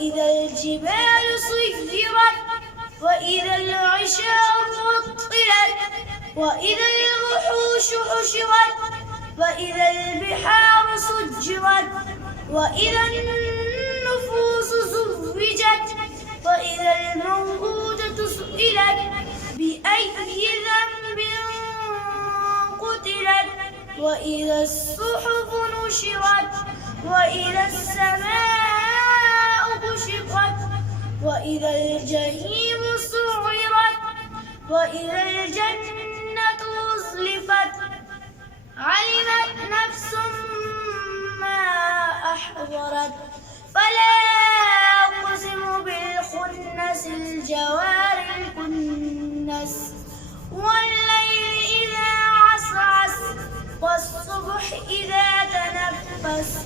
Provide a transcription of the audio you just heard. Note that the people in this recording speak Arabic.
وإذا الجبال سيرت وإذا العشار عطلت وإذا الوحوش حشرت وإذا البحار سجرت وإذا النفوس زوجت وإذا الموءودة سئلت بأي ذنب قتلت وإذا الصحف نشرت وإذا السماء كشطت وإذا الجحيم سعرت وإذا الجنة أزلفت علمت نفس ما أحضرت فلا أقسم بالخنس الجوار الكنس والليل إذا عسعس والصبح إذا تنفس